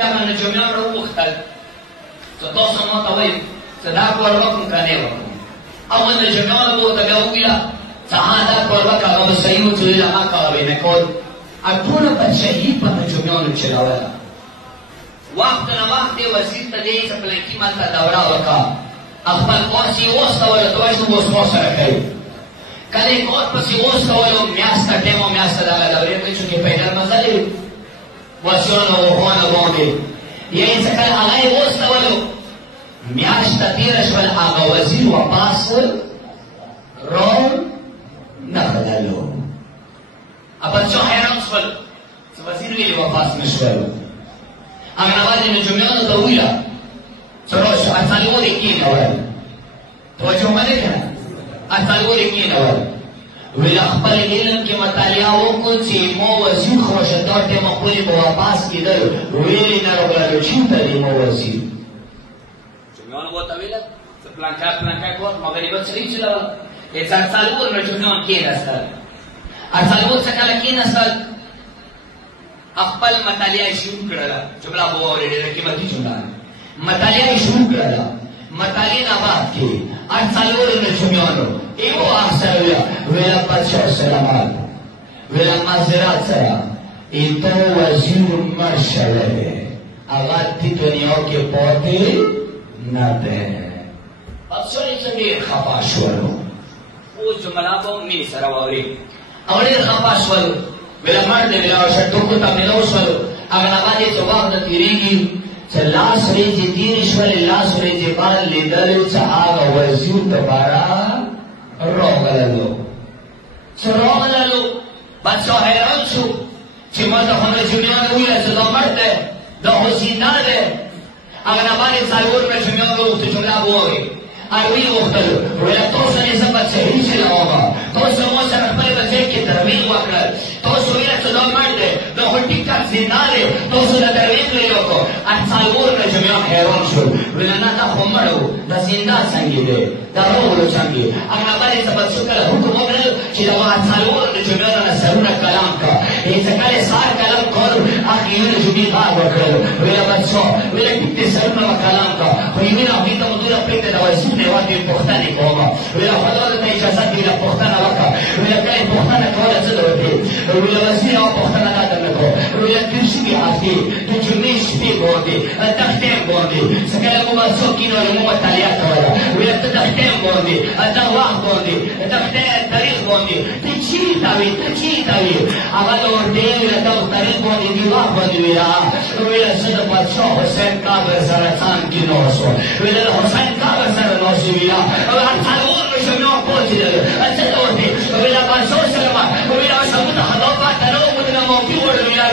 من جمعیان رو وغوښتل چې تاسو ما ته وایي چې دا کار وکړم که نه وکړم. اول د جمعیانو به ورته بیا وویله چې دا کار وکړه هغه به صحیح و چې ویله ما کوه به یې نه کول. ټوله بادشاهي په جمعیانو چلوله. وخت نه وخت یې وزیر ته دی چې فلانکي ماته دوره وکړه خپل کورس یې واستولو ته وایي چې اوس ما سره کوي. کله یې کور پسې واستولو میاشته ټایم و میاشته دغه دورې کوي چونکې پیدل مزلې وسیونه وښونه باندې یا یې څه کله هغه یې واستولو میاشته تېره شول هغه وزیر واپس را نغللو. بادشاه حیران شول چې وزیر ویلې واپس نه شول. هغه نه بعد یې نجومیانو ته وویله چې راشه ارسالګو دې کېنول. توجه مه دی که نه ارسالګو دې کېنول. ویله خپل علم کې مطالعه وکړو چې ما وزیر خو شدار ټیمه پورې به واپس کېدل. ویلې نه راغللو چېرته دی ما وزیر. جومیانو ورته ویله چې پلانکا کور ما غریبت صحیح چلول. هېڅ ارسالګو نجومیان کېناستل. ارسالګو څه کله کېناستل خپل مطالعه یې شروع کړله. جمله به واورې ډېره قیمتي جمله ده. مطالعه یې شروع کړله. مطالعې نه بعد کې ارسالګو نجومیانو ایو احسن ویلا بادشاہ سلامات ویلا معذرت سره ایتو وزیر مر شوه هغه دې دنیا کې پاتې نه دی. بادشاہ یې ډېر خفه شولو. اوس جمله به مینې سره واورې او ډېر خفه شولو. ویلا مړ دی ویلا شټوکو ته میلاو شولو. هغه نه بعد یې چې وخت نه تېرېږي چې لاس ورځې تېرې شولې لاس ورځې بعد لیدلو چې هغه وزیر دوباره راغللو. چې راغللو بادشاه حیران شو چې ما ته خو نجومیانو وویله چې دا مړ دی دا خو زندان دی. هغه نه بعد یې څلور نجومیان وغوښتل جمله به واورې. هغوی یې غوښتل ویله تاسو نه زه بادشاهي چلومه تاسو ما سره خپل بچی کې ترویج وکړل. تاسو ویله چې دا مړ دی دا خو ټیک ټاک زندان دی تاسو دا ترویج لرې وکړو. څلور نجومیان حیران شول. ویله نه دا خو مړ و دا زندان څنګه دی دا راغلو څنګه. هغه نه بعد یې څه بادشاه کله حکم وکړل چې دغه څلور نجومیانو نه سرونه کلام کړه. یې څه کله سار کلام کړ هغه یو نجومي غږ وکړل. ویله بادشاه ویله ټیک دی سرونه به کلام کړه خو یې ویله هغوی ته مو دومره پرېږده د وزیر نه یوازې پوښتنې کومه. ویله خدا درته اجازه دي ویله پوښتنه وکړه. ویله کله یې پوښتنه کوله څه ډول دی. ویله وزیر هغه پوښتنه دا درنه کړه. ویله تېر شوي هفتې د جمعې شپې باندې تختې باندې څه کله مو بادشاه کېنولو مو مطالعه کوله. ویله ته تختې باندې دا وخت باندې تختې تاریخ باندې ته چېرته وې ته چېرته وې. هغه ته ورته یې ویله دغه تاریخ باندې دې وخت باندې ویله ویله زه د بادشاه حسین قبر سره څنګ کې ناست وم. ویله د حسین قبر سره ناست ویله څلور نجومیان پاڅېدل. څه ته ورته ویله بادشاه سلامه ویله زموږ ته خلافت ته نه و موږ نه معافي غواړو. ویله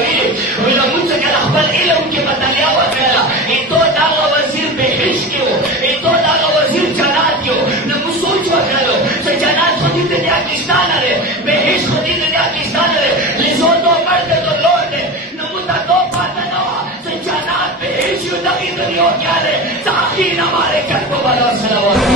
ویله موږ چې کله خپل علم کې مطالعه وکړله تو دغه وزیر بهش کې و تو دغه وزیر جنت کې و. نو موږ سوچ وکړلو چې جنت خو دې دنیا کې شته نه دی بهش خو دې دنیا کې شته نه دی لیزو تو مړ دی تو لوړ دی. نو موږ ته تو پته نه وه چې جنت بهش یو دغې دنیا کې دی چې اخیر हमारे घर को बड़ा सलावत